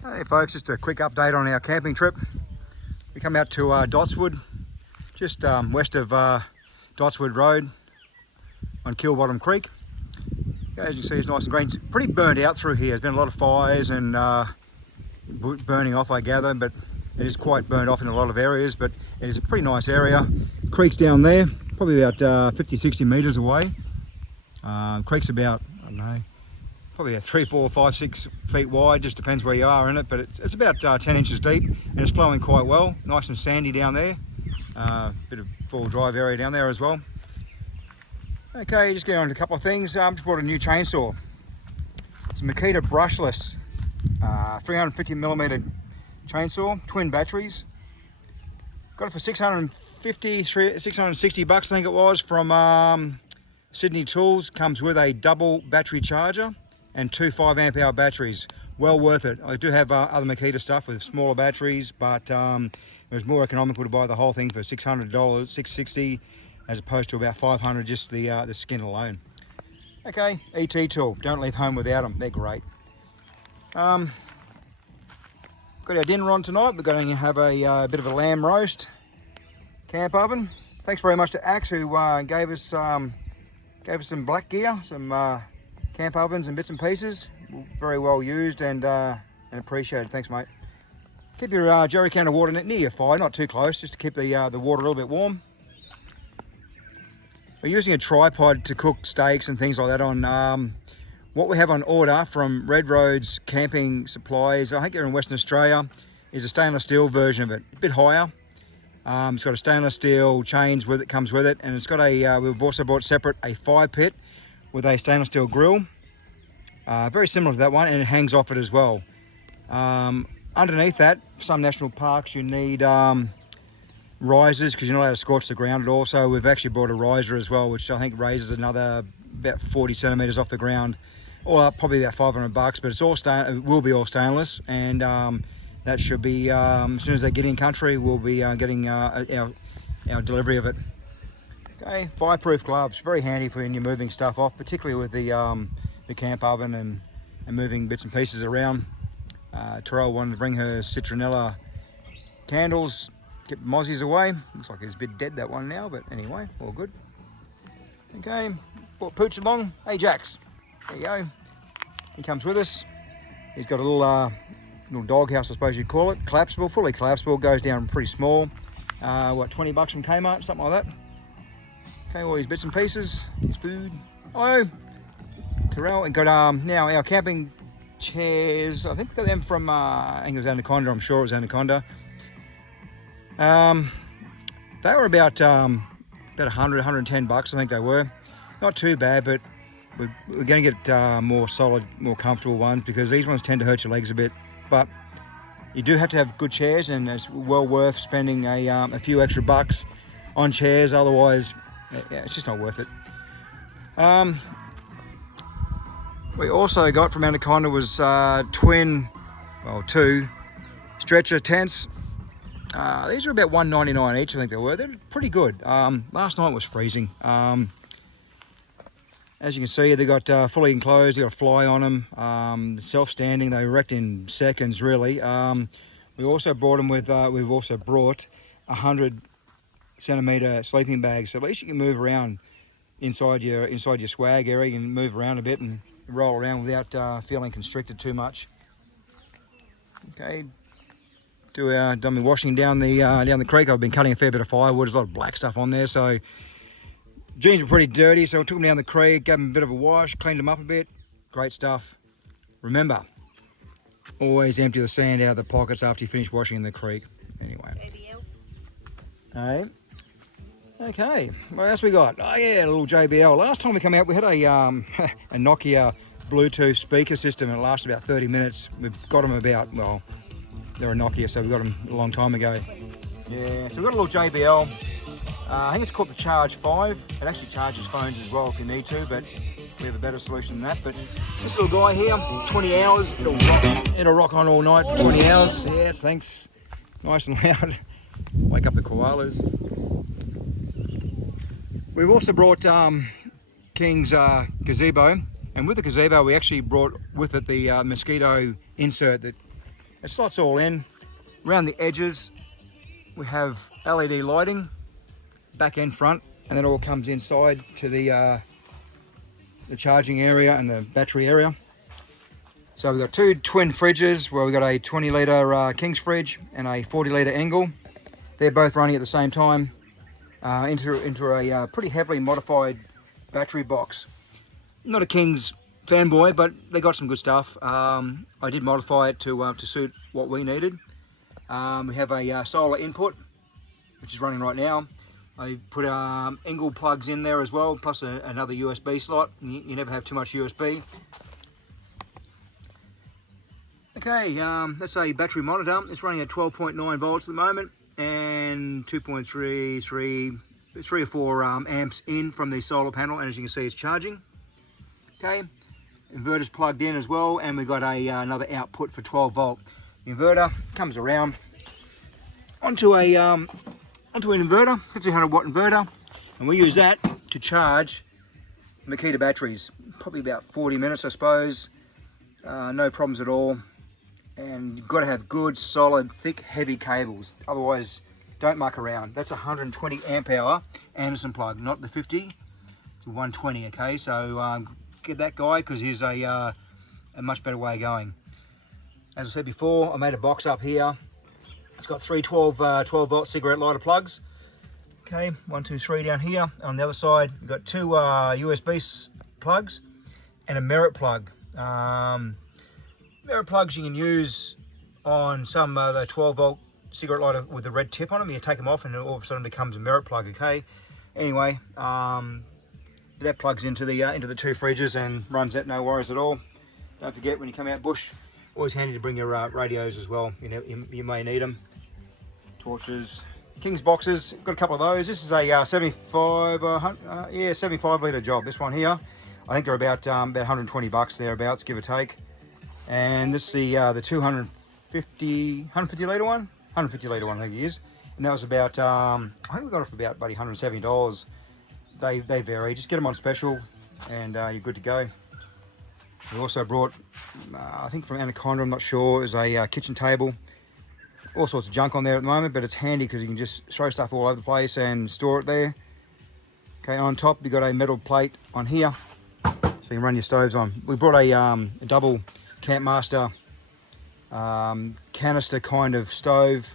Hey folks, just a quick update on our camping trip. We come out to Dotswood, just west of Dotswood Road on Bottom Creek. As you can see, it's nice and green. It's pretty burned out through here. There's been a lot of fires and burning off, I gather, but it is quite burned off in a lot of areas, but it is a pretty nice area. Creek's down there, probably about 50-60 metres away. Creek's about, I don't know, probably 3, 4, 5, 6 feet wide, just depends where you are in it, but it's about 10 inches deep and it's flowing quite well. Nice and sandy down there. Bit of four-wheel drive area down there as well. Okay, just getting on to a couple of things. Just bought a new chainsaw. It's a Makita brushless 350mm chainsaw, twin batteries. Got it for 660 bucks, I think it was, from Sydney Tools. Comes with a double battery charger and 2 5-amp-hour batteries. Well worth it. I do have other Makita stuff with smaller batteries, but it was more economical to buy the whole thing for $600, $660, as opposed to about $500 just the skin alone. Okay, ET tool. Don't leave home without them. They're great. Got our dinner on tonight. We're going to have a bit of a lamb roast. Camp oven. Thanks very much to Axe, who gave us some black gear, some camp ovens and bits and pieces. Very well used and appreciated. Thanks, mate. Keep your jerry can of water near your fire, not too close, just to keep the water a little bit warm. We're using a tripod to cook steaks and things like that on. What we have on order from Red Roads Camping Supplies, I think they're in Western Australia, is a stainless steel version of it, a bit higher. It's got a stainless steel chains with it, comes with it, and it's got a, we've also bought separate a fire pit with a stainless steel grill. Very similar to that one, and it hangs off it as well. Underneath that, some national parks you need risers, because you're not allowed to scorch the ground at all. So we've actually bought a riser as well, which I think raises another about 40 centimeters off the ground. All up probably about $500, but it's all it will be all stainless, and that should be as soon as they get in country, we'll be getting our delivery of it. Okay, fireproof gloves, very handy for when you're moving stuff off, particularly with the camp oven and moving bits and pieces around. Terrell wanted to bring her citronella candles, keep mozzies away. Looks like he's a bit dead, that one now, but anyway, all good. Okay, brought Pooch along. Hey Jax, there you go. He comes with us. He's got a little dog house, I suppose you'd call it. Collapsible, fully collapsible, goes down pretty small. What, 20 bucks from Kmart, something like that. Okay, all these bits and pieces, his food. Hello, Terrell. And got now our camping chairs. I think we got them from I think it was Anaconda. I'm sure it was Anaconda. They were about 100, 110 bucks. I think they were. Not too bad, but we're going to get more solid, more comfortable ones, because these ones tend to hurt your legs a bit. But you do have to have good chairs, and it's well worth spending a few extra bucks on chairs. Otherwise, yeah, it's just not worth it. We also got from Anaconda was two stretcher tents. These are about $1.99 each, I think they were. They're pretty good. Last night was freezing. As you can see, they got fully enclosed. They got a fly on them. Self-standing. They erect in seconds, really. We also brought them with. We've also brought 100-centimeter sleeping bags, so at least you can move around inside your swag area. You can move around a bit and roll around without feeling constricted too much. Okay. Done me washing down the creek. I've been cutting a fair bit of firewood. There's a lot of black stuff on there, so jeans were pretty dirty, so I took them down the creek, gave them a bit of a wash, cleaned them up a bit. Great stuff. Remember, always empty the sand out of the pockets after you finish washing in the creek. Anyway. JBL. Hey. Okay, what else we got? Oh yeah, a little JBL. Last time we came out, we had a Nokia Bluetooth speaker system, and it lasted about 30 minutes. We've got them about, well, they're a Nokia, so we got them a long time ago. Yeah, so we've got a little JBL. I think it's called the Charge 5. It actually charges phones as well if you need to, but we have a better solution than that. But this little guy here, 20 hours, it'll rock on all night for 20 hours. Yes, thanks. Nice and loud. Wake up the koalas. We've also brought King's gazebo, and with the gazebo we actually brought with it the mosquito insert that It slots all in. Around the edges, we have LED lighting, back and front, and then it all comes inside to the charging area and the battery area. So we've got two twin fridges where we've got a 20 litre King's fridge and a 40 litre Engel. They're both running at the same time into a pretty heavily modified battery box. Not a King's fanboy, but they got some good stuff. I did modify it to suit what we needed. We have a solar input, which is running right now. I put Engel plugs in there as well, plus another USB slot. You never have too much USB. Okay, that's a battery monitor. It's running at 12.9 volts at the moment and 2.3 or 4 amps in from the solar panel, and as you can see, it's charging. Okay, inverter's plugged in as well, and we've got another output for 12 volt. The inverter comes around onto an inverter, 1500 watt inverter, and we use that to charge Makita batteries. Probably about 40 minutes, I suppose. No problems at all. And you've got to have good, solid, thick, heavy cables. Otherwise, don't muck around. That's 120 amp hour Anderson plug, not the 50. It's a 120, okay? So get that guy, because he's a much better way of going. As I said before, I made a box up here. It's got three 12 volt cigarette lighter plugs. Okay, 1, 2, 3 down here. On the other side, you've got two USB plugs and a merit plug. Merit plugs you can use on some the 12 volt cigarette lighter with the red tip on them. You take them off and all of a sudden it becomes a merit plug, okay? Anyway, that plugs into the two fridges and runs that, no worries at all. Don't forget, when you come out bush, always handy to bring your radios as well. You may need them. Torches, King's boxes, got a couple of those. This is a 75 litre job, this one here. I think they're about 120 bucks thereabouts, give or take. And this is the 250 litre one? 150 litre one, I think it is. And that was about, I think we got it for about $170. They vary, just get them on special and you're good to go. We also brought, I think from Anaconda, I'm not sure, is a kitchen table. All sorts of junk on there at the moment, but it's handy because you can just throw stuff all over the place and store it there. Okay, on top you've got a metal plate on here, so you can run your stoves on. We brought a double Campmaster canister kind of stove.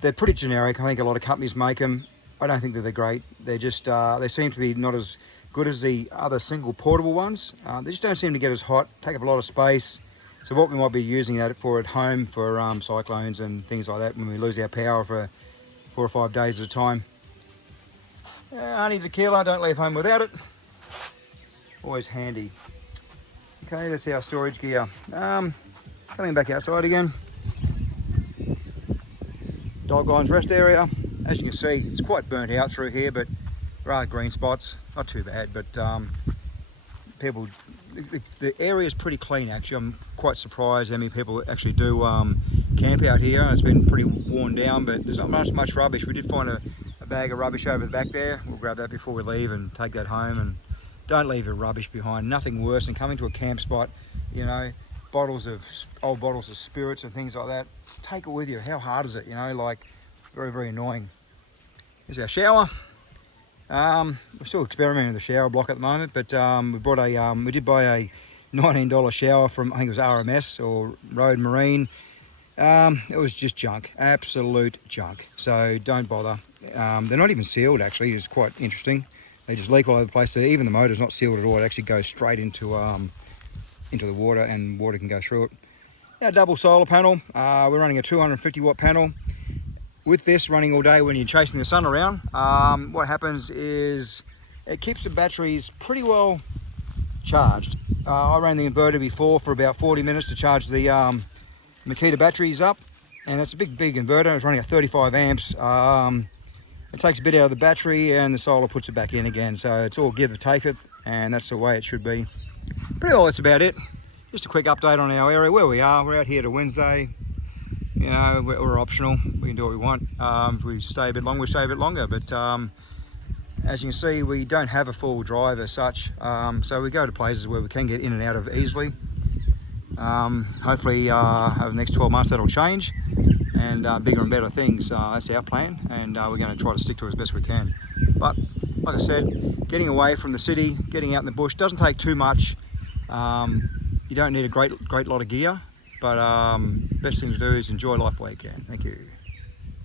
They're pretty generic. I think a lot of companies make them. I don't think that they're great. They're just, they seem to be not as good as the other single portable ones. They just don't seem to get as hot, take up a lot of space. So what we might be using that for at home for cyclones and things like that when we lose our power for 4 or 5 days at a time. Honey tequila, don't leave home without it. Always handy. Okay, that's our storage gear. Coming back outside again. Doggine's rest area. As you can see, it's quite burnt out through here, but there are green spots. Not too bad, but people, the area is pretty clean actually. I'm quite surprised how many people actually do camp out here. It's been pretty worn down, but there's not much rubbish. We did find a bag of rubbish over the back there. We'll grab that before we leave and take that home. And don't leave your rubbish behind. Nothing worse than coming to a camp spot, you know, old bottles of spirits and things like that. Take it with you. How hard is it? You know, like very, very annoying. Here's our shower. We're still experimenting with the shower block at the moment, but we did buy a $19 shower from, I think it was RMS or Road Marine. It was just junk, absolute junk. So don't bother. They're not even sealed actually. It's quite interesting. They just leak all over the place. So even the motor's not sealed at all. It actually goes straight into the water, and water can go through it. Our double solar panel. We're running a 250 watt panel. With this running all day when you're chasing the sun around, what happens is it keeps the batteries pretty well charged. I ran the inverter before for about 40 minutes to charge the Makita batteries up, and it's a big inverter. It's running at 35 amps. It takes a bit out of the battery and the solar puts it back in again, so it's all give or taketh, and that's the way it should be. Pretty well, that's about it. Just a quick update on our area, where we are. We're out here to Wednesday. You know, we're optional. We can do what we want. If we stay a bit longer, we stay a bit longer. But as you can see, we don't have a full drive as such. So we go to places where we can get in and out of easily. Hopefully over the next 12 months that'll change, and bigger and better things. That's our plan, and we're going to try to stick to it as best we can. But like I said, getting away from the city, getting out in the bush doesn't take too much. You don't need a great lot of gear, but best thing to do is enjoy life while you can. Thank you.